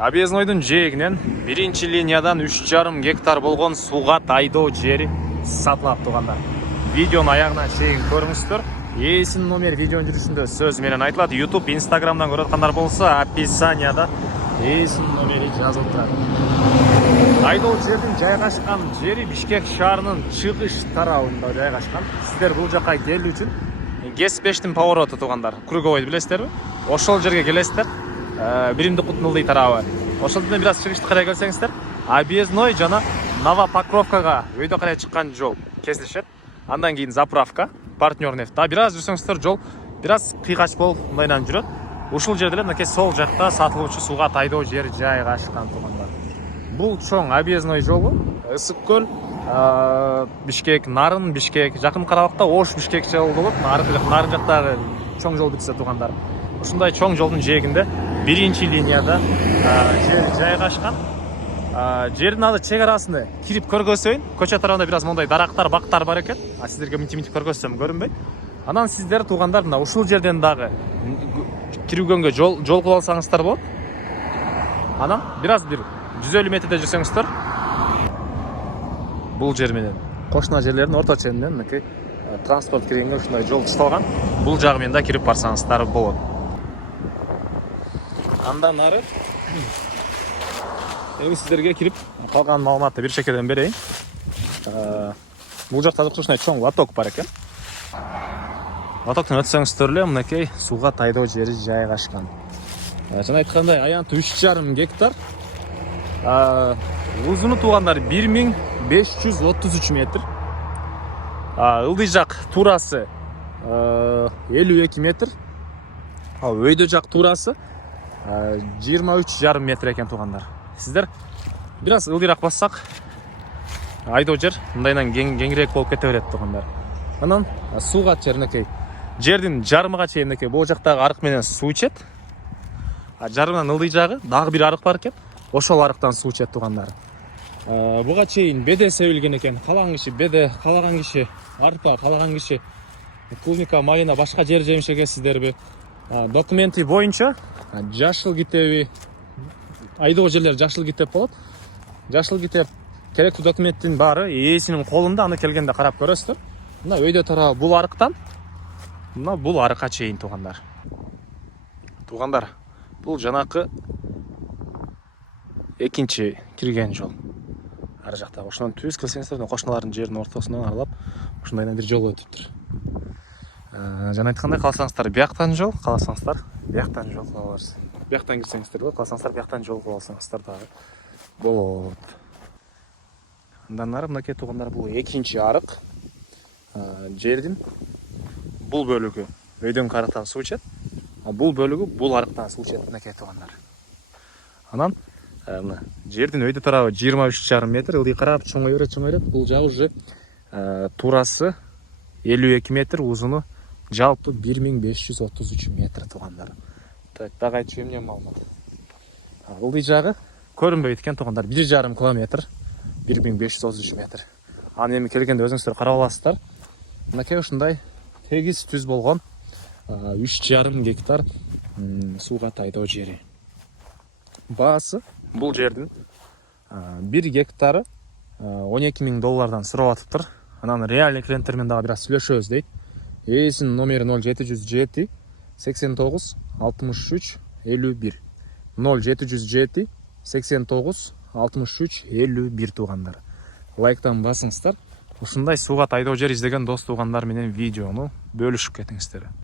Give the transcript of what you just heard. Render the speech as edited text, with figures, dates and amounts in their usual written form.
Объезднойдун жээгинен 1-линиядан 3,5 гектар болгон сууга тайдоо жери сатылат туугандар. Видеонун аягына чейин көрүңүздөр. Ээсинин номер видеонун жүрүшүндө сөз менен айтылат. YouTube, Instagram'дан көрүп аткандар болсо, описанияда ээсинин номери жазылып турат. Тайдоо жердин жайгашкан жери Бишкек шаарынын чыгыш тарабында жайгашкан. Сиздер бул жакка келүү үчүн ГЭС-5тин повороту туугандар. Круговойду билесиздерби? Ошол жерге келесиздер. Биримди куттун ылдый тарабы. Ошолдон бир аз чыгышты карай келсеңиздер, объездной жана Новопокровкага өйдө карай чыккан жол кесилишет. Андан кийин заправка, партнер нефт. Бир аз жүрсөңүздөр жол бир аз кыйгач болуп мындайдан жүрөт. Ушул жерде эле мынакей сол жакта сатылуучу сууга тайдоо жери жайгашкан туугандар. Бул чоң объездной жолу Ысык көл, Бишкек, Нарын, Бишкек, жакын карабакта Ош Бишкек жолу болот. Нарын жактагы чоң жол бүтсө туугандар. Ушундай чоң жолдун жээгинде 1-линияда жер жайгашкан. Жердин аты чек арасында кирип көргөзөйүн. Көчө тарабында бир аз мондай дарактар, бактар бар экен. Сиздерге мынтип көргөзсөм көрүнбөйт. Анан сиздер туугандар мына ушул жерден дагы кирүүгөнгө жол кылып алсаңыздар болот. Анан бир аз бир 150 метрде жүрсөңүздөр бул жер менен кошуна жерлердин орто ченинен мынакей транспорт киргенге ушундай жол түшталган. Бул жагы менен да кирип барсаңыздар болот. Андан ары сиздерге кирип калган маалыматты бир чекеден берейин. Бул жакта ушундай чоң лоток бар экен. Лотоктон өтсөңүздөр эле мынакей сууга тайдоо жери жайгашкан. Жана айткандай аянты 3,5 гектар. Узуну туугандар 1533 метр. Ылдый жак туурасы 52 метр. Ал өйдө жак туурасы 23,5 метр экен туугандар. Сиздер бир аз ылдыйраак бассак айдоо жер мындайдан кеңирээк болуп кете берет туугандар. Анан сууга жернекей жердин жарымыга чейин мынакей бул жактагы арык менен суу ичет. Жарымынан ылдый жагы дагы бир арык бар экен. Ошол арыктан суу ичет туугандар. Буга чейин беде себилген экен. Калаган киши беде, калаган киши арпа, калаган киши клубника, майына, башка жер жемиш экенсиздерби? Документи боюнча жашыл китеби, айдоо жерлер жашыл китеп болот. Жашыл китеп керектүү документтин баары ээсинин колунда, аны келгенде карап көрөсүздөр. Мына өйдө тарабы бул арыктан мына бул арыкка чейин туугандар. Туугандар, бул жанакы экинчи кирген жол. Ар жакта ошондон түз келсеңиздер, кошуналардын жеринин ортосунан аралап ушундайдан бир жол өтүптүр. Жана айткандай, кааласаңыздар бияктан жол, кааласаңыздар бияктан жол кыла аласыз. Бияктан кирсеңиздер болот, кааласаңыздар бияктан жол кыла алсаңыздар дагы болот. Андан ары мынакей туугандар бул экинчи арык. Жердин бул бөлүгү өйдөн арыктан суу ичет, бул бөлүгү бул арыктан суу ичет мынакей туугандар. Анан мына жердин өйдө тарабы 23,5 метр, ылдый карап чоңой берет. Бул жагы уже туурасы 52 метр, узуну жалпы 1533 метр туугандар. Так, дагы айтчу эмне маалымат. Ылдый жагы көрүнбөйт экен туугандар, 1,5 километр, 1533 метр. Аны эми келгенде өзүңүздөр карап аласыздар. Мынакей ушундай тегиз түз болгон 3,5 гектар сууга тайдоо жери. Баасы бул жердин 1 гектары $12,000 сурап атыптыр. Анан реальный клиенттер менен дагы бир аз сүйлөшөбүз дейт. Ээсинин номери 0707 89 63 51. 0707 89 63 51 туугандар. Лайктан басыңыздар. Ушундай сууга тайдоо жер издеген дос туугандар менен видеону бөлүшүп кетиңиздер.